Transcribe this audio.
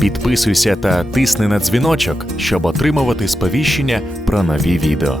Підписуйся та тисни на дзвіночок, щоб отримувати сповіщення про нові відео.